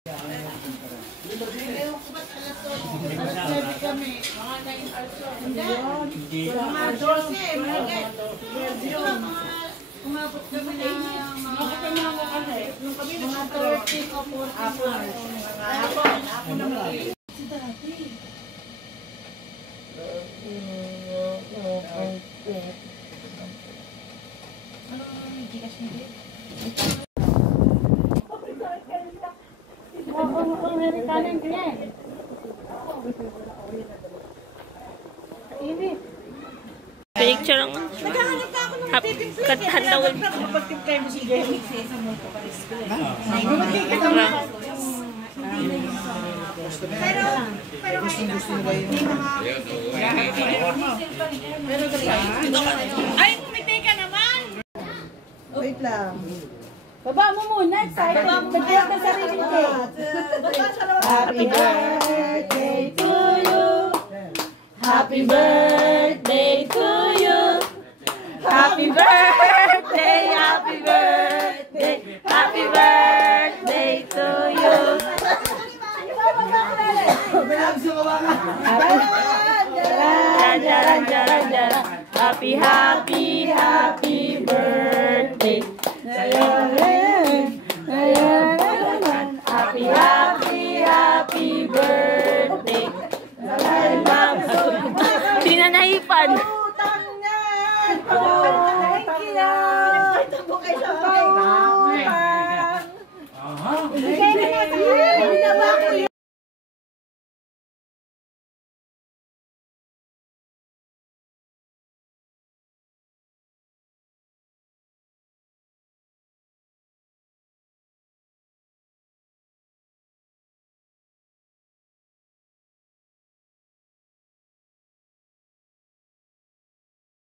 Umabot kami na mga 30 o 40 hours. Ako naman. Picture lang. Naghahanap ka ako ng matitimpla. Katahan daw. Magtimpla mo si Jerry. Pero gusto mo ba yun? Ay, kumite ka naman! Wait lang. Baba mo muna, excited. Nagkaya ka sarili ko. Happy birthday to you. Happy birthday to you. Happy birthday, happy birthday, happy birthday to you. Happy, happy, happy birthday.